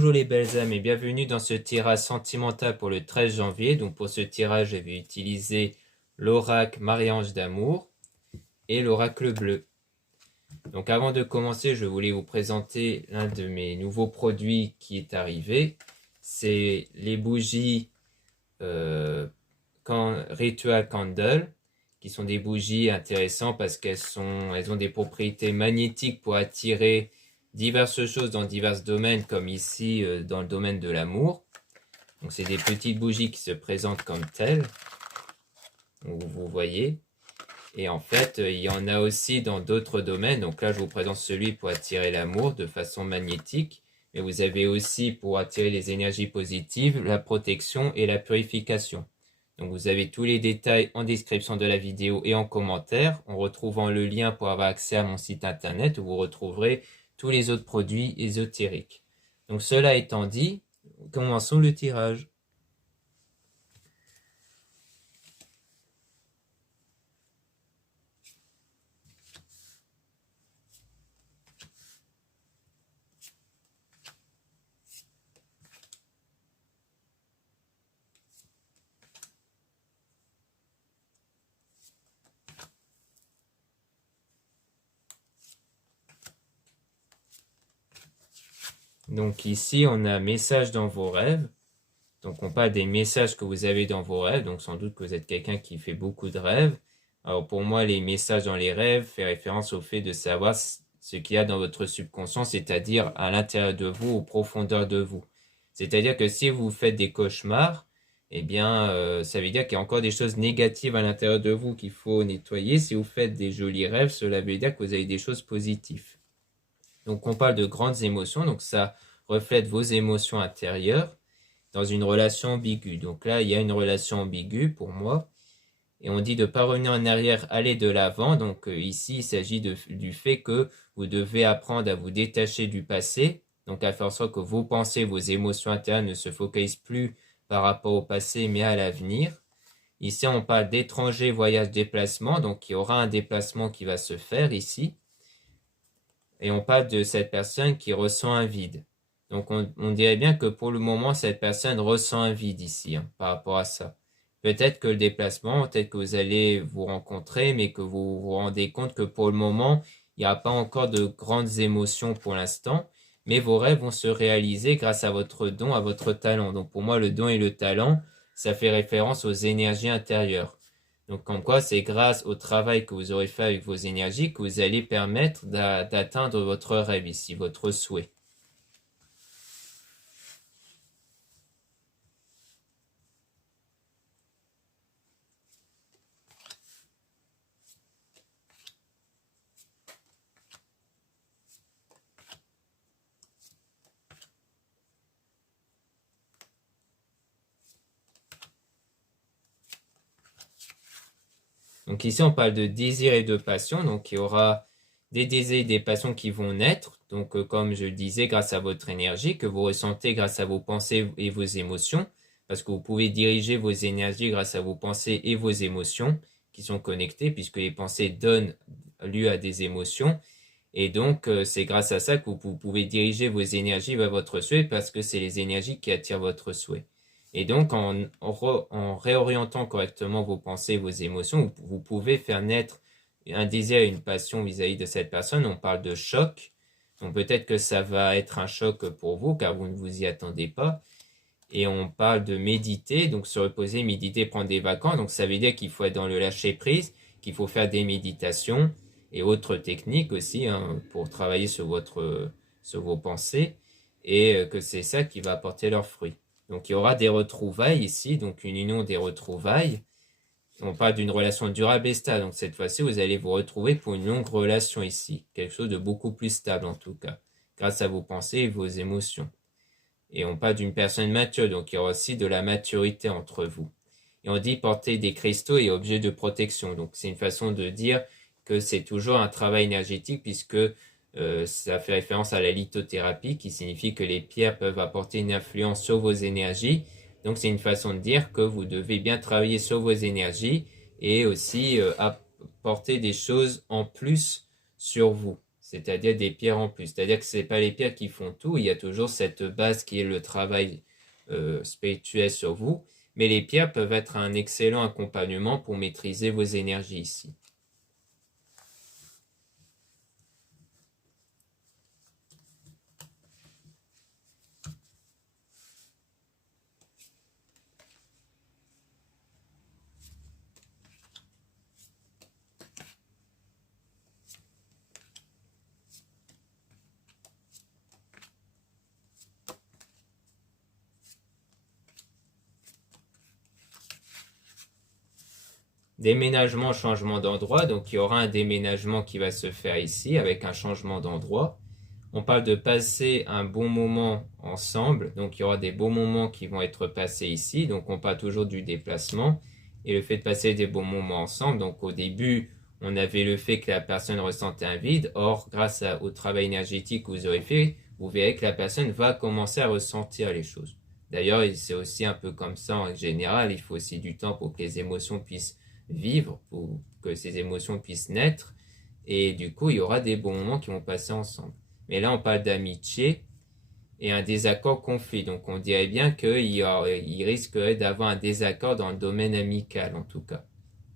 Bonjour les belles âmes et bienvenue dans ce tirage sentimental pour le 13 janvier. Donc pour ce tirage, je vais utiliser l'oracle Marie-Ange d'amour et l'oracle bleu. Donc avant de commencer, je voulais vous présenter l'un de mes nouveaux produits qui est arrivé. C'est les bougies Ritual Candle, qui sont des bougies intéressantes parce qu'elles ont des propriétés magnétiques pour attirer diverses choses dans divers domaines, comme ici dans le domaine de l'amour. Donc c'est des petites bougies qui se présentent comme telles, vous voyez. Et en fait, il y en a aussi dans d'autres domaines. Donc là, je vous présente celui pour attirer l'amour de façon magnétique. Mais vous avez aussi pour attirer les énergies positives, la protection et la purification. Donc vous avez tous les détails en description de la vidéo et en commentaire, en retrouvant le lien pour avoir accès à mon site internet où vous retrouverez tous les autres produits ésotériques. Donc cela étant dit, commençons le tirage. Donc ici, on a message dans vos rêves. Donc on parle des messages que vous avez dans vos rêves. Donc sans doute que vous êtes quelqu'un qui fait beaucoup de rêves. Alors pour moi, les messages dans les rêves fait référence au fait de savoir ce qu'il y a dans votre subconscient, c'est-à-dire à l'intérieur de vous, aux profondeurs de vous. C'est-à-dire que si vous faites des cauchemars, eh bien, ça veut dire qu'il y a encore des choses négatives à l'intérieur de vous qu'il faut nettoyer. Si vous faites des jolis rêves, cela veut dire que vous avez des choses positives. Donc on parle de grandes émotions, donc ça reflète vos émotions intérieures dans une relation ambiguë. Donc là, il y a une relation ambiguë pour moi. Et on dit de ne pas revenir en arrière, aller de l'avant. Donc ici, il s'agit du fait que vous devez apprendre à vous détacher du passé. Donc à faire en sorte que vos pensées, vos émotions intérieures ne se focalisent plus par rapport au passé, mais à l'avenir. Ici, on parle d'étranger, voyage, déplacement. Donc il y aura un déplacement qui va se faire ici. Et on parle de cette personne qui ressent un vide. Donc on dirait bien que pour le moment, cette personne ressent un vide ici par rapport à ça. Peut-être que le déplacement, peut-être que vous allez vous rencontrer, mais que vous vous rendez compte que pour le moment, il n'y a pas encore de grandes émotions pour l'instant, mais vos rêves vont se réaliser grâce à votre don, à votre talent. Donc pour moi, le don et le talent, ça fait référence aux énergies intérieures. Donc, comme quoi, c'est grâce au travail que vous aurez fait avec vos énergies que vous allez permettre d'atteindre votre rêve ici, votre souhait. Donc ici, on parle de désir et de passion. Donc, il y aura des désirs et des passions qui vont naître. Donc, comme je le disais, grâce à votre énergie que vous ressentez grâce à vos pensées et vos émotions. Parce que vous pouvez diriger vos énergies grâce à vos pensées et vos émotions qui sont connectées, puisque les pensées donnent lieu à des émotions. Et donc, c'est grâce à ça que vous pouvez diriger vos énergies vers votre souhait, parce que c'est les énergies qui attirent votre souhait. Et donc, en réorientant correctement vos pensées et vos émotions, vous pouvez faire naître un désir et une passion vis-à-vis de cette personne. On parle de choc. Donc, peut-être que ça va être un choc pour vous, car vous ne vous y attendez pas. Et on parle de méditer, donc se reposer, méditer, prendre des vacances. Donc, ça veut dire qu'il faut être dans le lâcher-prise, qu'il faut faire des méditations et autres techniques aussi pour travailler sur vos pensées, et que c'est ça qui va apporter leurs fruits. Donc il y aura des retrouvailles ici, donc une union des retrouvailles. On parle d'une relation durable et stable, donc cette fois-ci vous allez vous retrouver pour une longue relation ici, quelque chose de beaucoup plus stable en tout cas, grâce à vos pensées et vos émotions. Et on parle d'une personne mature, donc il y aura aussi de la maturité entre vous. Et on dit porter des cristaux et objets de protection, donc c'est une façon de dire que c'est toujours un travail énergétique, puisque ça fait référence à la lithothérapie, qui signifie que les pierres peuvent apporter une influence sur vos énergies. Donc c'est une façon de dire que vous devez bien travailler sur vos énergies et aussi apporter des choses en plus sur vous. c'est-à-dire des pierres en plus. C'est-à-dire que ce n'est pas les pierres qui font tout, il y a toujours cette base qui est le travail spirituel sur vous, mais les pierres peuvent être un excellent accompagnement pour maîtriser vos énergies ici. Déménagement, changement d'endroit. Donc, il y aura un déménagement qui va se faire ici avec un changement d'endroit. On parle de passer un bon moment ensemble. Donc, il y aura des bons moments qui vont être passés ici. Donc, on parle toujours du déplacement et le fait de passer des bons moments ensemble. Donc, au début, on avait le fait que la personne ressentait un vide. Or, grâce au travail énergétique que vous aurez fait, vous verrez que la personne va commencer à ressentir les choses. D'ailleurs, c'est aussi un peu comme ça en général. Il faut aussi du temps pour que les émotions puissent vivre, pour que ces émotions puissent naître. Et du coup, il y aura des bons moments qui vont passer ensemble. Mais là, on parle d'amitié et un désaccord conflit. Donc, on dirait bien qu'il risquerait d'avoir un désaccord dans le domaine amical, en tout cas.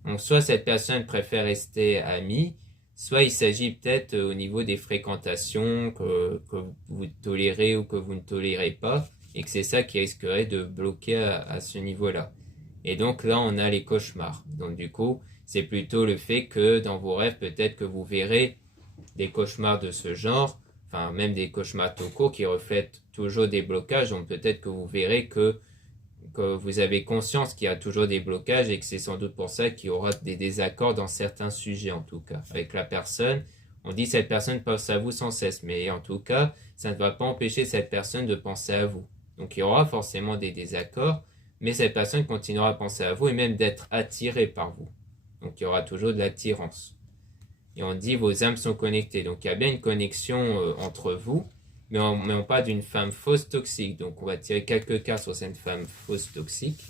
Donc, soit cette personne préfère rester amie, soit il s'agit peut-être au niveau des fréquentations que vous tolérez ou que vous ne tolérez pas, et que c'est ça qui risquerait de bloquer à ce niveau-là. Et donc là, on a les cauchemars. Donc du coup, c'est plutôt le fait que dans vos rêves, peut-être que vous verrez des cauchemars de ce genre, enfin même des cauchemars tout court qui reflètent toujours des blocages. Donc peut-être que vous verrez que vous avez conscience qu'il y a toujours des blocages et que c'est sans doute pour ça qu'il y aura des désaccords dans certains sujets en tout cas. Avec la personne, on dit cette personne pense à vous sans cesse, mais en tout cas, ça ne va pas empêcher cette personne de penser à vous. Donc il y aura forcément des désaccords, mais cette personne continuera à penser à vous et même d'être attirée par vous. Donc il y aura toujours de l'attirance. Et on dit vos âmes sont connectées. Donc il y a bien une connexion entre vous, mais on parle d'une femme fausse toxique. Donc on va tirer quelques cartes sur cette femme fausse toxique.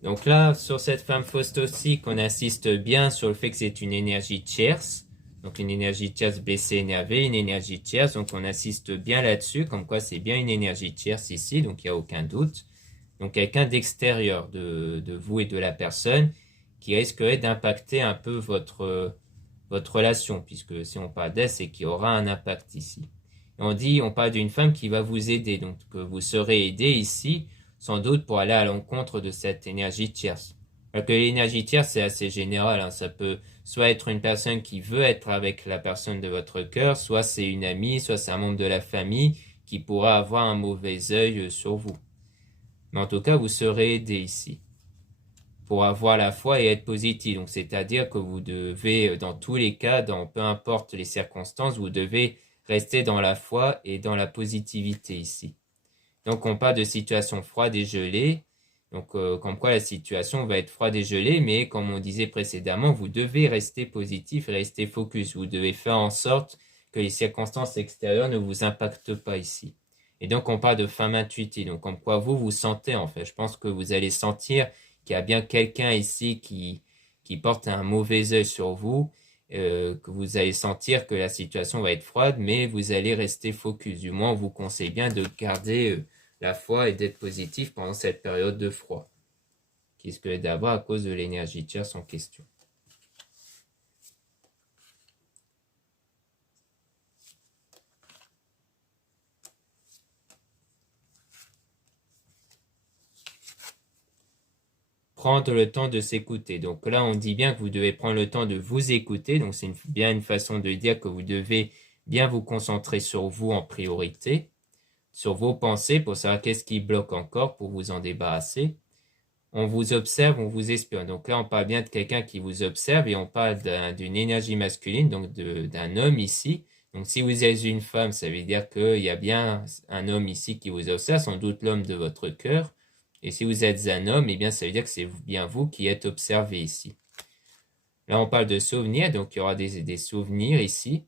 Donc là, sur cette femme fausse toxique, on insiste bien sur le fait que c'est une énergie tierce. Donc une énergie tierce blessée, énervée, une énergie tierce. Donc on insiste bien là-dessus, comme quoi c'est bien une énergie tierce ici, donc il n'y a aucun doute. Donc quelqu'un d'extérieur de vous et de la personne qui risquerait d'impacter un peu votre relation, puisque si on parle d'elle, c'est qu'il y aura un impact ici. Et on parle d'une femme qui va vous aider, donc que vous serez aidé ici, sans doute pour aller à l'encontre de cette énergie tierce. Alors que l'énergie tierce, c'est assez général, hein. Ça peut soit être une personne qui veut être avec la personne de votre cœur, soit c'est une amie, soit c'est un membre de la famille qui pourra avoir un mauvais œil sur vous. Mais en tout cas, vous serez aidé ici pour avoir la foi et être positif. Donc, c'est-à-dire que vous devez, dans tous les cas, peu importe les circonstances, vous devez rester dans la foi et dans la positivité ici. Donc, on parle de situation froide et gelée. Donc, comme quoi la situation va être froide et gelée, mais comme on disait précédemment, vous devez rester positif et rester focus. Vous devez faire en sorte que les circonstances extérieures ne vous impactent pas ici. Et donc, on parle de femme intuitive. Donc, comme quoi vous sentez, en fait. Je pense que vous allez sentir qu'il y a bien quelqu'un ici qui porte un mauvais œil sur vous, que vous allez sentir que la situation va être froide, mais vous allez rester focus. Du moins, on vous conseille bien de garder la foi et d'être positif pendant cette période de froid, qui risque d'avoir à cause de l'énergie tierce en question. Prendre le temps de s'écouter. Donc là, on dit bien que vous devez prendre le temps de vous écouter. Donc c'est bien une façon de dire que vous devez bien vous concentrer sur vous en priorité, sur vos pensées pour savoir qu'est-ce qui bloque encore pour vous en débarrasser. On vous observe, on vous espionne. Donc là, on parle bien de quelqu'un qui vous observe et on parle d'une énergie masculine, donc d'un homme ici. Donc si vous êtes une femme, ça veut dire qu'il y a bien un homme ici qui vous observe, sans doute l'homme de votre cœur, Et si vous êtes un homme, eh bien, ça veut dire que c'est bien vous qui êtes observé ici. Là, on parle de souvenirs, donc il y aura des souvenirs ici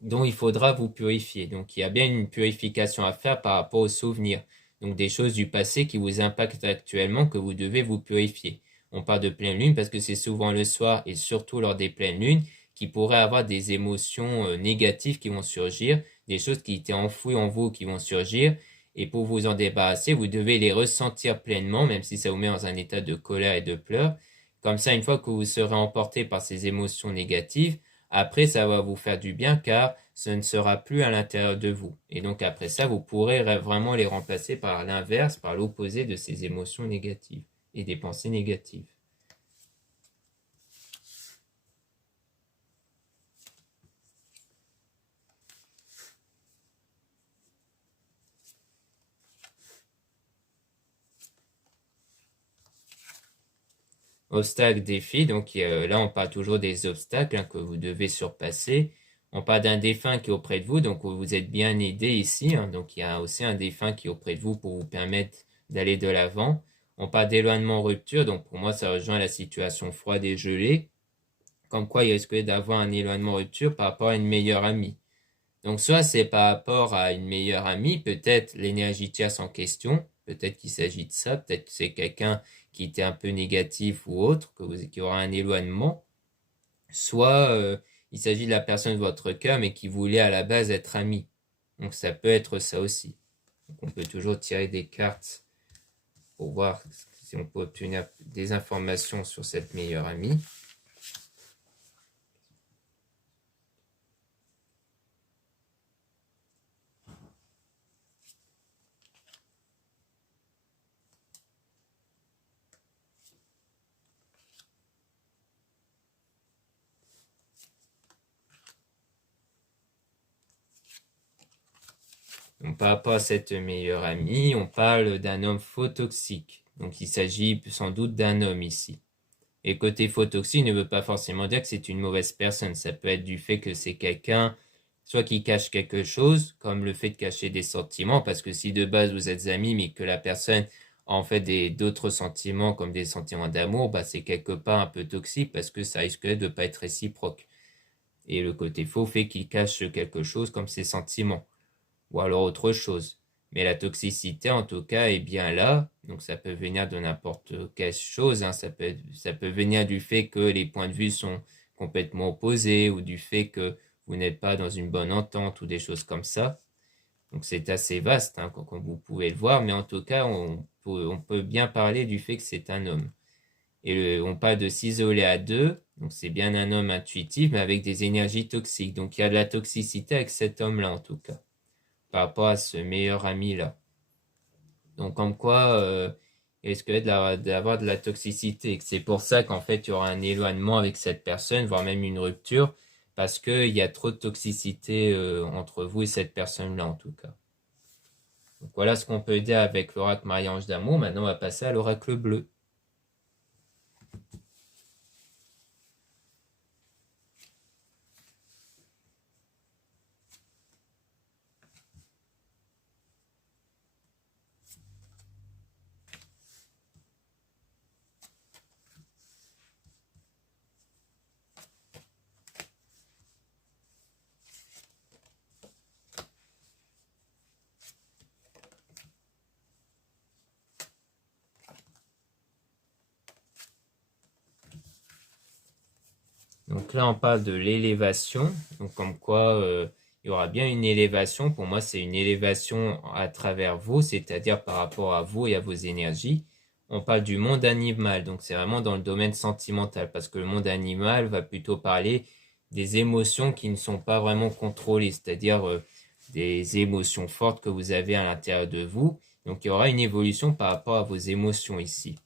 dont il faudra vous purifier. Donc, il y a bien une purification à faire par rapport aux souvenirs. Donc, des choses du passé qui vous impactent actuellement que vous devez vous purifier. On parle de pleine lune parce que c'est souvent le soir et surtout lors des pleines lunes qui pourraient avoir des émotions négatives qui vont surgir, des choses qui étaient enfouies en vous qui vont surgir. Et pour vous en débarrasser, vous devez les ressentir pleinement, même si ça vous met dans un état de colère et de pleurs. Comme ça, une fois que vous serez emporté par ces émotions négatives, après, ça va vous faire du bien car ce ne sera plus à l'intérieur de vous. Et donc après ça, vous pourrez vraiment les remplacer par l'inverse, par l'opposé de ces émotions négatives et des pensées négatives. Obstacles, défis, donc là on parle toujours des obstacles que vous devez surpasser. On parle d'un défunt qui est auprès de vous, donc vous êtes bien aidé ici. Donc il y a aussi un défunt qui est auprès de vous pour vous permettre d'aller de l'avant. On parle d'éloignement, rupture, donc pour moi ça rejoint la situation froide et gelée. Comme quoi il risque d'avoir un éloignement, rupture par rapport à une meilleure amie. Donc soit c'est par rapport à une meilleure amie, peut-être l'énergie tierce en question, peut-être qu'il s'agit de ça, peut-être que c'est quelqu'un qui était un peu négatif ou autre, qui aura un éloignement, soit il s'agit de la personne de votre cœur mais qui voulait à la base être amie. Donc ça peut être ça aussi. Donc on peut toujours tirer des cartes pour voir si on peut obtenir des informations sur cette meilleure amie. Donc, par rapport à cette meilleure amie, on parle d'un homme faux toxique. Donc il s'agit sans doute d'un homme ici. Et côté faux toxique ne veut pas forcément dire que c'est une mauvaise personne. Ça peut être du fait que c'est quelqu'un, soit qui cache quelque chose, comme le fait de cacher des sentiments, parce que si de base vous êtes amis, mais que la personne a en fait d'autres sentiments, comme des sentiments d'amour, bah c'est quelque part un peu toxique, parce que ça risque de ne pas être réciproque. Et le côté faux fait qu'il cache quelque chose comme ses sentiments ou alors autre chose. Mais la toxicité, en tout cas, est bien là. Donc ça peut venir de n'importe quelle chose. Ça peut venir du fait que les points de vue sont complètement opposés ou du fait que vous n'êtes pas dans une bonne entente ou des choses comme ça. Donc c'est assez vaste, comme vous pouvez le voir. Mais en tout cas, on peut bien parler du fait que c'est un homme. Et on parle de s'isoler à deux. Donc c'est bien un homme intuitif, mais avec des énergies toxiques. Donc il y a de la toxicité avec cet homme-là, en tout cas par rapport à ce meilleur ami-là. Donc, comme quoi, il risque d'avoir de la toxicité. C'est pour ça qu'en fait, il y aura un éloignement avec cette personne, voire même une rupture, parce qu'il y a trop de toxicité entre vous et cette personne-là, en tout cas. Donc, voilà ce qu'on peut dire avec l'oracle Marie-Ange d'amour. Maintenant, on va passer à l'oracle bleu. Donc là, on parle de l'élévation. Donc comme quoi, il y aura bien une élévation. Pour moi, c'est une élévation à travers vous, c'est-à-dire par rapport à vous et à vos énergies. On parle du monde animal. Donc c'est vraiment dans le domaine sentimental, parce que le monde animal va plutôt parler des émotions qui ne sont pas vraiment contrôlées, c'est-à-dire des émotions fortes que vous avez à l'intérieur de vous. Donc il y aura une évolution par rapport à vos émotions ici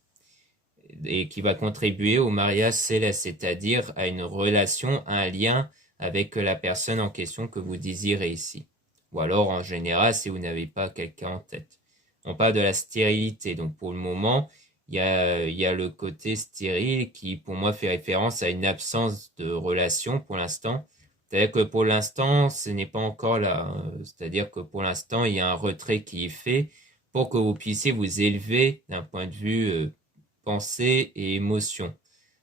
et qui va contribuer au mariage céleste, c'est-à-dire à une relation, un lien avec la personne en question que vous désirez ici. Ou alors en général si vous n'avez pas quelqu'un en tête. On parle de la stérilité, donc pour le moment, il y a le côté stérile qui pour moi fait référence à une absence de relation pour l'instant. C'est-à-dire que pour l'instant, ce n'est pas encore là. C'est-à-dire que pour l'instant, il y a un retrait qui est fait pour que vous puissiez vous élever d'un point de vue pensée et émotion.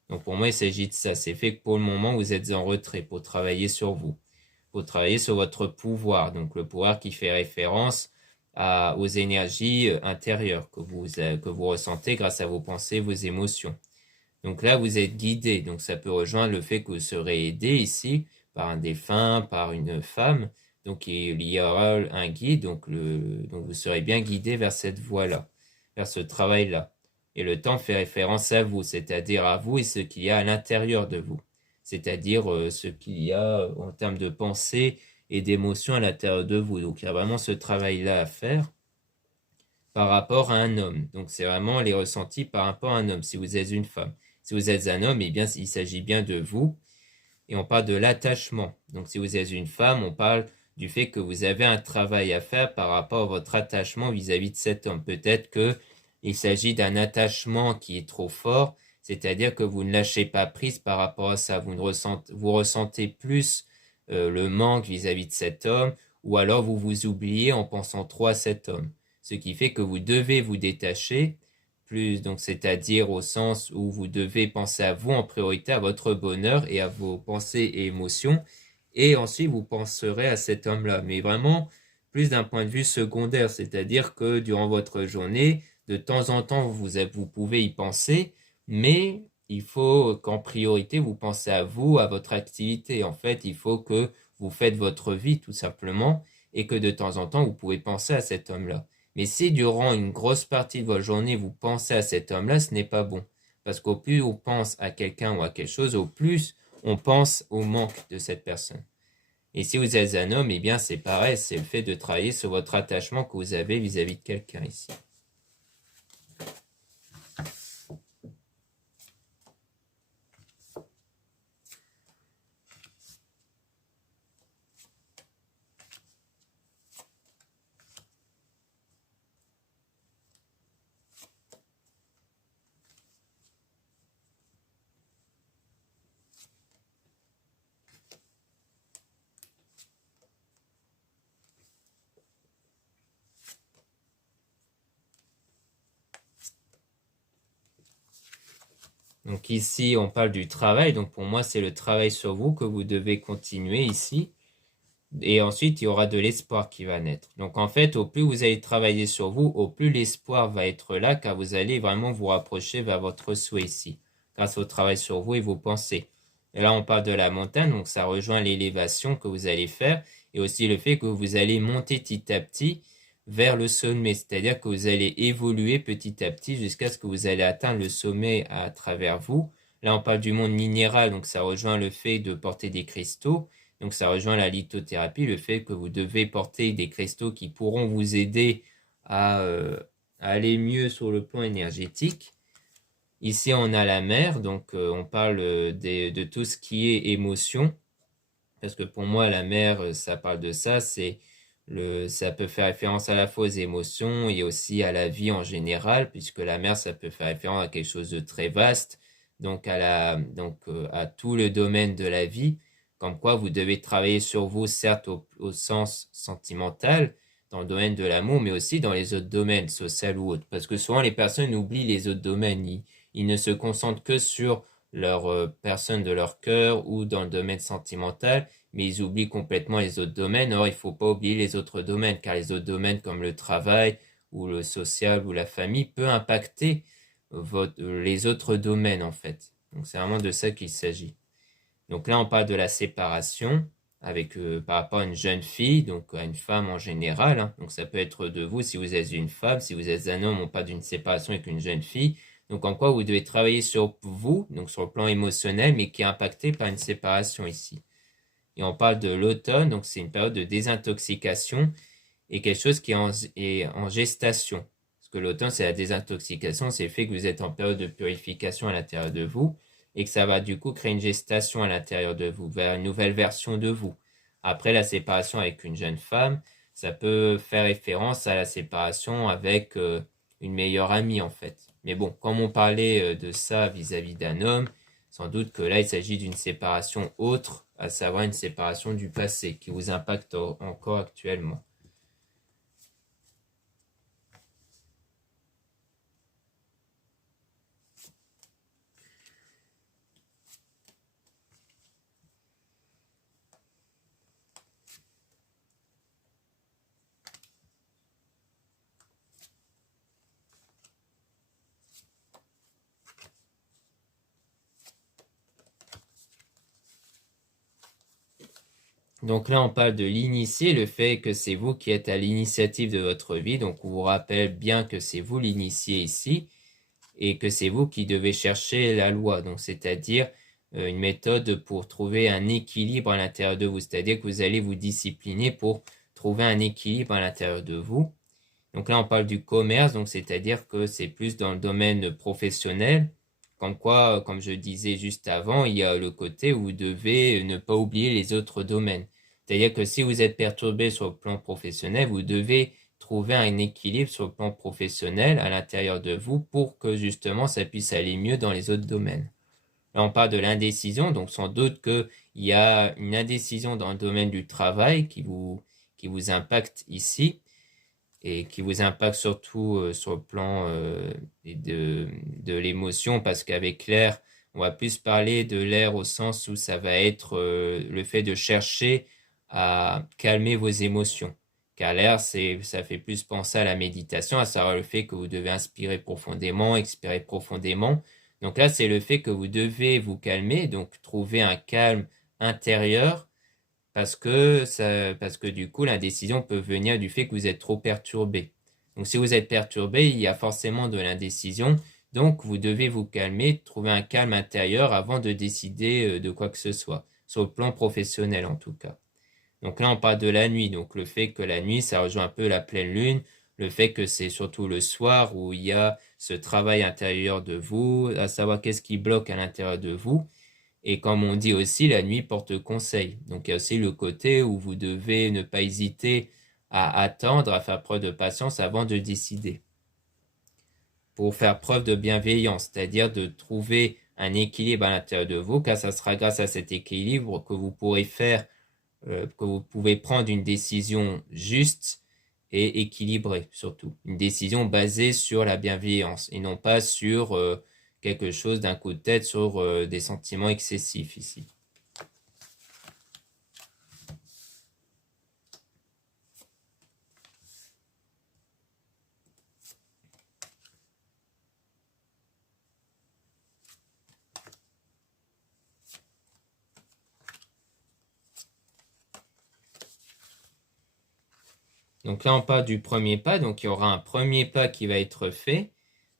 Donc pour moi, il s'agit de ça. C'est fait que pour le moment, vous êtes en retrait pour travailler sur vous, pour travailler sur votre pouvoir. Donc le pouvoir qui fait référence aux énergies intérieures que vous ressentez grâce à vos pensées, vos émotions. Donc là, vous êtes guidé. Donc ça peut rejoindre le fait que vous serez aidé ici par un défunt, par une femme. Donc il y aura un guide. Donc vous serez bien guidé vers cette voie-là, vers ce travail-là. Et le temps fait référence à vous, c'est-à-dire à vous et ce qu'il y a à l'intérieur de vous. C'est-à-dire ce qu'il y a en termes de pensée et d'émotion à l'intérieur de vous. Donc il y a vraiment ce travail-là à faire par rapport à un homme. Donc c'est vraiment les ressentis par rapport à un homme, si vous êtes une femme. Si vous êtes un homme, eh bien, il s'agit bien de vous. Et on parle de l'attachement. Donc si vous êtes une femme, on parle du fait que vous avez un travail à faire par rapport à votre attachement vis-à-vis de cet homme. Peut-être que il s'agit d'un attachement qui est trop fort, c'est-à-dire que vous ne lâchez pas prise par rapport à ça. Vous ressentez plus le manque vis-à-vis de cet homme, ou alors vous vous oubliez en pensant trop à cet homme. Ce qui fait que vous devez vous détacher plus, donc c'est-à-dire au sens où vous devez penser à vous en priorité, à votre bonheur et à vos pensées et émotions, et ensuite vous penserez à cet homme-là, mais vraiment plus d'un point de vue secondaire, c'est-à-dire que durant votre journée, de temps en temps, vous pouvez y penser, mais il faut qu'en priorité, vous pensez à vous, à votre activité. En fait, il faut que vous faites votre vie tout simplement, et que de temps en temps, vous pouvez penser à cet homme-là. Mais si durant une grosse partie de votre journée, vous pensez à cet homme-là, ce n'est pas bon. Parce qu'au plus on pense à quelqu'un ou à quelque chose, au plus on pense au manque de cette personne. Et si vous êtes un homme, eh bien c'est pareil, c'est le fait de travailler sur votre attachement que vous avez vis-à-vis de quelqu'un ici. Donc ici, on parle du travail. Donc pour moi, c'est le travail sur vous que vous devez continuer ici. Et ensuite, il y aura de l'espoir qui va naître. Donc en fait, au plus vous allez travailler sur vous, au plus l'espoir va être là, car vous allez vraiment vous rapprocher vers votre souhait ici, grâce au travail sur vous et vos pensées. Et là, on parle de la montagne, donc ça rejoint l'élévation que vous allez faire, et aussi le fait que vous allez monter petit à petit vers le sommet, c'est-à-dire que vous allez évoluer petit à petit jusqu'à ce que vous allez atteindre le sommet à travers vous. Là, on parle du monde minéral, donc ça rejoint le fait de porter des cristaux. Donc ça rejoint la lithothérapie, le fait que vous devez porter des cristaux qui pourront vous aider à aller mieux sur le plan énergétique. Ici, on a la mer, donc on parle de tout ce qui est émotion, parce que pour moi, la mer, ça parle de ça, ça peut faire référence à la fois aux émotions et aussi à la vie en général, puisque la mer, ça peut faire référence à quelque chose de très vaste, donc à tout le domaine de la vie. Comme quoi, vous devez travailler sur vous, certes au sens sentimental, dans le domaine de l'amour, mais aussi dans les autres domaines, social ou autres. Parce que souvent, les personnes oublient les autres domaines. Ils ne se concentrent que sur leur personne de leur cœur ou dans le domaine sentimental, mais ils oublient complètement les autres domaines. Or, il ne faut pas oublier les autres domaines, car les autres domaines comme le travail ou le social ou la famille peut impacter les autres domaines, en fait. Donc, c'est vraiment de ça qu'il s'agit. Donc là, on parle de la séparation avec par rapport à une jeune fille, donc à une femme en général. Hein. Donc ça peut être de vous si vous êtes une femme, si vous êtes un homme, on parle d'une séparation avec une jeune fille. Donc en quoi vous devez travailler sur vous, donc sur le plan émotionnel, mais qui est impacté par une séparation ici. Et on parle de l'automne, donc c'est une période de désintoxication et quelque chose qui est en gestation. Parce que l'automne, c'est la désintoxication, c'est le fait que vous êtes en période de purification à l'intérieur de vous et que ça va du coup créer une gestation à l'intérieur de vous, vers une nouvelle version de vous. Après la séparation avec une jeune femme, ça peut faire référence à la séparation avec une meilleure amie en fait. Mais bon, comme on parlait de ça vis-à-vis d'un homme, sans doute que là il s'agit d'une séparation autre, à savoir une séparation du passé qui vous impacte encore actuellement. Donc là, on parle de l'initié, le fait que c'est vous qui êtes à l'initiative de votre vie. Donc on vous rappelle bien que c'est vous l'initié ici et que c'est vous qui devez chercher la loi. Donc c'est-à-dire une méthode pour trouver un équilibre à l'intérieur de vous. C'est-à-dire que vous allez vous discipliner pour trouver un équilibre à l'intérieur de vous. Donc là, on parle du commerce, donc c'est-à-dire que c'est plus dans le domaine professionnel. Comme quoi, comme je disais juste avant, il y a le côté où vous devez ne pas oublier les autres domaines. C'est-à-dire que si vous êtes perturbé sur le plan professionnel, vous devez trouver un équilibre sur le plan professionnel à l'intérieur de vous pour que justement ça puisse aller mieux dans les autres domaines. Là, on parle de l'indécision, donc sans doute qu'il y a une indécision dans le domaine du travail qui vous impacte ici et qui vous impacte surtout sur le plan de l'émotion, parce qu'avec l'air, on va plus parler de l'air au sens où ça va être le fait de chercher à calmer vos émotions. Car l'air, ça fait plus penser à la méditation, à savoir le fait que vous devez inspirer profondément, expirer profondément. Donc là, c'est le fait que vous devez vous calmer, donc trouver un calme intérieur parce que du coup, l'indécision peut venir du fait que vous êtes trop perturbé. Donc, si vous êtes perturbé, il y a forcément de l'indécision. Donc, vous devez vous calmer, trouver un calme intérieur avant de décider de quoi que ce soit, sur le plan professionnel en tout cas. Donc là, on parle de la nuit. Donc, le fait que la nuit, ça rejoint un peu la pleine lune, le fait que c'est surtout le soir où il y a ce travail intérieur de vous, à savoir qu'est-ce qui bloque à l'intérieur de vous. Et comme on dit aussi, la nuit porte conseil. Donc il y a aussi le côté où vous devez ne pas hésiter à attendre, à faire preuve de patience avant de décider. Pour faire preuve de bienveillance, c'est-à-dire de trouver un équilibre à l'intérieur de vous, car ça sera grâce à cet équilibre que vous pourrez que vous pouvez prendre une décision juste et équilibrée surtout. Une décision basée sur la bienveillance et non pas sur quelque chose d'un coup de tête, sur des sentiments excessifs ici. Donc là, on parle du premier pas. Donc il y aura un premier pas qui va être fait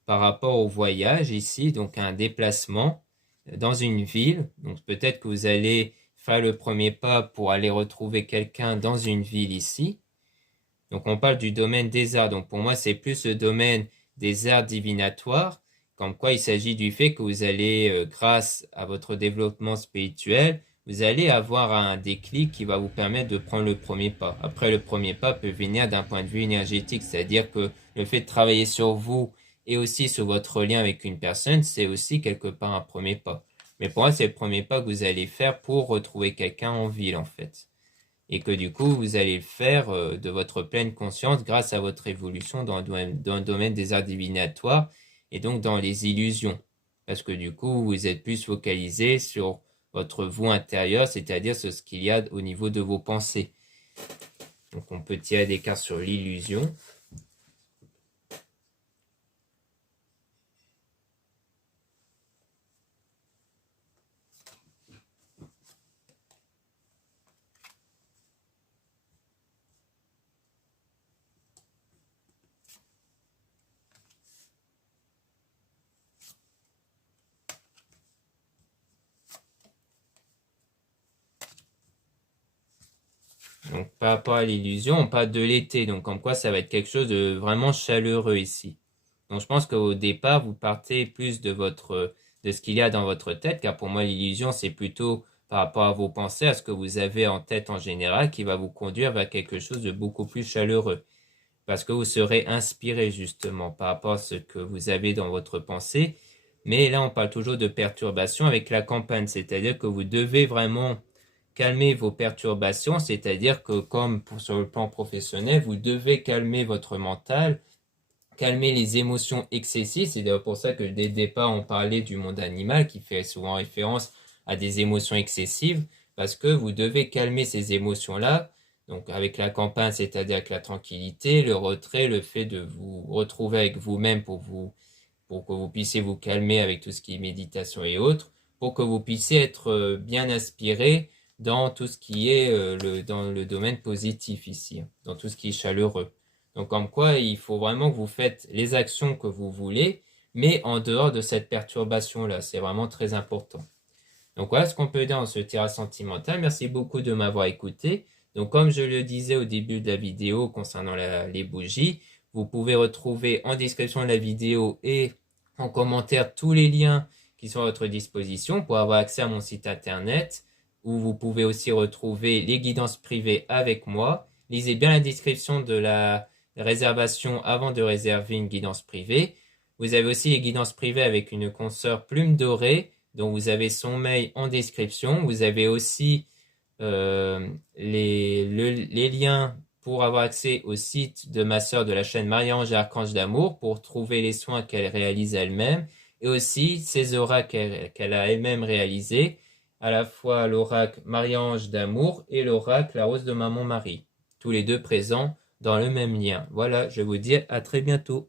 par rapport au voyage ici, donc un déplacement dans une ville. Donc peut-être que vous allez faire le premier pas pour aller retrouver quelqu'un dans une ville ici. Donc on parle du domaine des arts. Donc pour moi, c'est plus le domaine des arts divinatoires, comme quoi il s'agit du fait que vous allez, grâce à votre développement spirituel, vous allez avoir un déclic qui va vous permettre de prendre le premier pas. Après, le premier pas peut venir d'un point de vue énergétique, c'est-à-dire que le fait de travailler sur vous et aussi sur votre lien avec une personne, c'est aussi quelque part un premier pas. Mais pour moi, c'est le premier pas que vous allez faire pour retrouver quelqu'un en ville, en fait. Et que du coup, vous allez le faire de votre pleine conscience grâce à votre évolution dans le domaine des arts divinatoires et donc dans les illusions. Parce que du coup, vous êtes plus focalisé sur votre vous intérieur, c'est-à-dire sur ce qu'il y a au niveau de vos pensées. Donc on peut tirer des cartes sur l'illusion. Donc par rapport à l'illusion, on parle de l'été, donc comme quoi ça va être quelque chose de vraiment chaleureux ici. Donc je pense qu'au départ, vous partez plus de ce qu'il y a dans votre tête, car pour moi l'illusion c'est plutôt par rapport à vos pensées, à ce que vous avez en tête en général, qui va vous conduire vers quelque chose de beaucoup plus chaleureux. Parce que vous serez inspiré justement par rapport à ce que vous avez dans votre pensée. Mais là, on parle toujours de perturbation avec la campagne, c'est-à-dire que vous devez vraiment calmer vos perturbations, c'est-à-dire que comme sur le plan professionnel, vous devez calmer votre mental, calmer les émotions excessives. C'est d'ailleurs pour ça que dès le départ, on parlait du monde animal qui fait souvent référence à des émotions excessives, parce que vous devez calmer ces émotions-là. Donc avec la campagne, c'est-à-dire avec la tranquillité, le retrait, le fait de vous retrouver avec vous-même pour que vous puissiez vous calmer avec tout ce qui est méditation et autres, pour que vous puissiez être bien inspiré dans tout ce qui est dans le domaine positif ici, dans tout ce qui est chaleureux. Donc comme quoi, il faut vraiment que vous faites les actions que vous voulez, mais en dehors de cette perturbation-là. C'est vraiment très important. Donc voilà ce qu'on peut dire dans ce tirage sentimental. Merci beaucoup de m'avoir écouté. Donc comme je le disais au début de la vidéo concernant les bougies, vous pouvez retrouver en description de la vidéo et en commentaire tous les liens qui sont à votre disposition pour avoir accès à mon site internet, où vous pouvez aussi retrouver les guidances privées avec moi. Lisez bien la description de la réservation avant de réserver une guidance privée. Vous avez aussi les guidances privées avec une consoeur Plume Dorée, dont vous avez son mail en description. Vous avez aussi les liens pour avoir accès au site de ma sœur de la chaîne Marie-Ange et Archange d'Amour pour trouver les soins qu'elle réalise elle-même et aussi ses oracles qu'elle a elle-même réalisés, à la fois l'oracle Marie-Ange d'Amour et l'oracle La Rose de Maman Marie, tous les deux présents dans le même lien. Voilà, je vous dis à très bientôt.